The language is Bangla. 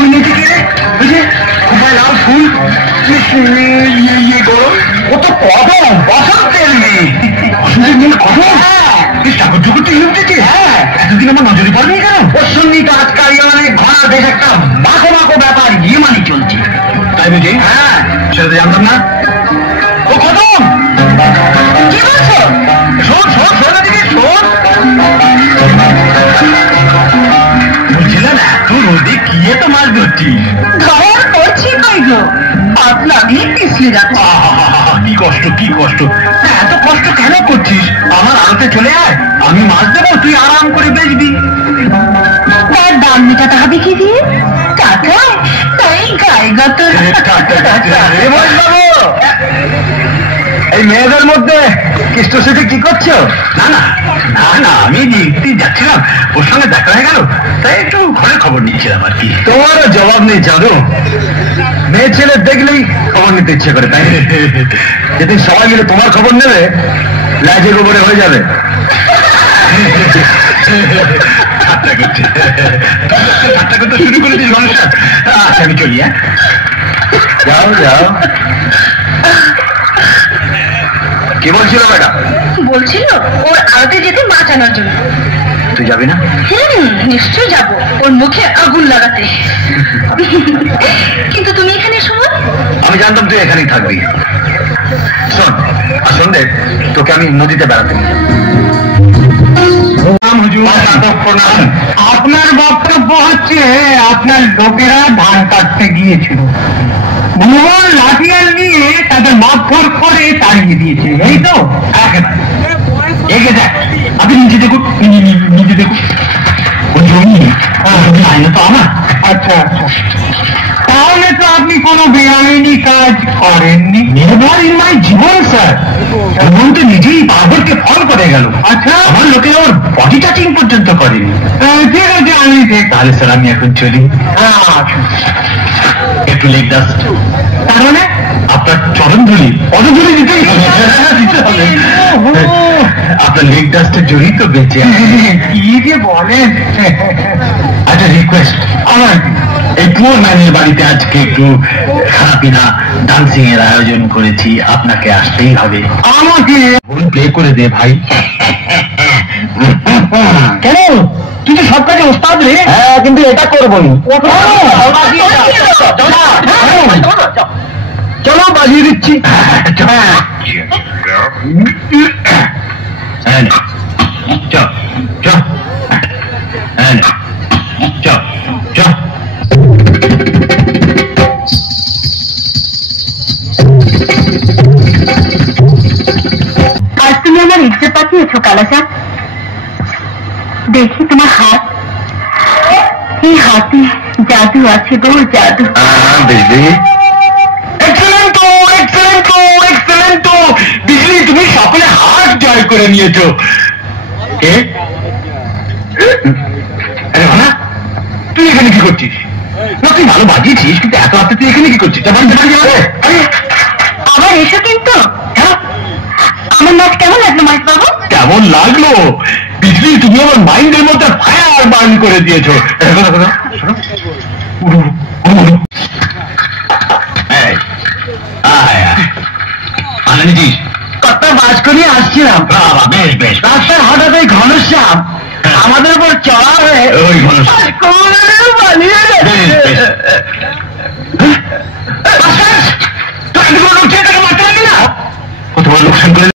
ওই নিচে গেলে ওই যে কোথায় লাল ফুল ও তো কদম বসন্তের মেয়ে। বসন্তের মেয়ে কদম? ঠাকুর ঠুকুর তো উঠেছে। হ্যাঁ, এতদিন আমার নজরে পড়েনি কেন? প্রসন্নি তো আজকাল অনেক ঘোড়া বেশ একটা মাখো মাখো ব্যাপার ইমানি চলছে। তাই বুঝি? হ্যাঁ, সেটা তো জানতাম না। ও কদম, কি বলছো? শোন শোন শোন দিকে শোন। বলছিলাম এত রোদে কি এত মাছ ধরছিস? ঘর করছি কই গো, পাতলা দিয়ে পিছলে যাচ্ছে। কি কষ্ট কি কষ্ট। এত কষ্ট কেন করছিস? আমার আড়তে চলে আয়, আমি মাছ দেবো, তুই আরাম করে বেচবি। তার দাম মেটাতে হবে কি দিয়ে? টাকা? তাই গায়ে গত। এই মেয়েদের মধ্যে কৃষ্ণ সেটা কি করছো? না না না না, আমি যাচ্ছিলাম, ওর সঙ্গে দেখা হয়ে গেল, তাই একটু ঘরে খবর নিচ্ছিলাম আর কি। তোমারও জবাব নেই জানো, মেয়ে ছেলে দেখলেই খবর নিতে ইচ্ছে করে, তাই যেদিন সবাই মিলে তোমার খবর নেবে লাজে গোবরে হয়ে যাবে। ঠাট্টা করতে শুরু করেছিস মানুষটা। আচ্ছা আমি চলি। হ্যাঁ, যাও যাও। কি বলছিল ম্যাডাম? বলছিল ওর আড়তে যেতে মাছ আনার জন্য। তুই যাবি না? নিশ্চয় যাবো, ওর মুখে আগুন লাগাতে। কিন্তু তুমি এখানে শোনো। আমি জানতাম তুই এখানেই থাকবি। শোন আর শোন দেখ, তোকে আমি নদীতে বেড়াতে নিয়ে আপনার বক্তব্য হচ্ছে আপনার লোকেরা ধান কাটতে গিয়েছিল, ভুবন লাঠিয়াল নিয়ে তাদের মারধর করে তাড়িয়ে দিয়েছে, এই তো? এগে দেখ, আপনি নিজে দেখুন, নিজে দেখুন। ওই জমি আইন তো আমার। আচ্ছা আচ্ছা, তাহলে তো আপনি কোনো বেআইনি কাজ করেননি? নেভার ইন মাই জীবন স্যার। ভুবন তো নিজেই বাবরকে ফল করে গেল। আচ্ছা, আমার লোকের আমার বডি টাচিং পর্যন্ত করেনি। ঠিক আছে, আমি দেখ। তাহলে স্যার আমি এখন চলি। একটু লেগ ডাস্ট। তার মানে আপনার চরণ ধুলি, পদধুলি দিতেই হবে। আপনার লেগ ডাস্টের জন্যই তো বেঁচে। কি যে বলেন। একটা রিকোয়েস্ট, আমার এই পুয়ার ম্যানের বাড়িতে আজকে একটু খানাপিনা ডান্সিং এর আয়োজন করেছি, আপনাকে আসতেই হবে। আমাকে ভুল প্লে করে দে ভাই। কেন? তুই তো সব কাজে ওস্তাদ রে। হ্যাঁ, কিন্তু এটা করবো। চলো বাজিয়ে দিচ্ছি। আজ তুমি আমার ইজ্জত পাঠিয়েছো কালাচা। দেখি তোমার হাত, এই হাতে জাদু আছে গো, জাদু। বিজলি, তুমি সকলে হাত জয় করে নিয়েছো। তুই এখানে কি করছিস? না, তুই ভালো বাজিয়েছিস, কিন্তু এত রাতে তুই এখানে কি করছিস? আবার এসো কিন্তু। আমার নাচ কেমন লাগলো মাইক বাবু? কেমন লাগলো? বিজলি, তুমি আমার মাইন্ডের মধ্যে ফায়ার বার্ন করে দিয়েছো। কত বাজ করিয়ে আসছিলাম, বেশ বেশ। রাস্তায় হঠাৎ ওই ঘনশ্যাম আমাদের উপর চড়া হয়ে ওই ঘনশ্যাম পালিয়ে লোকসান করে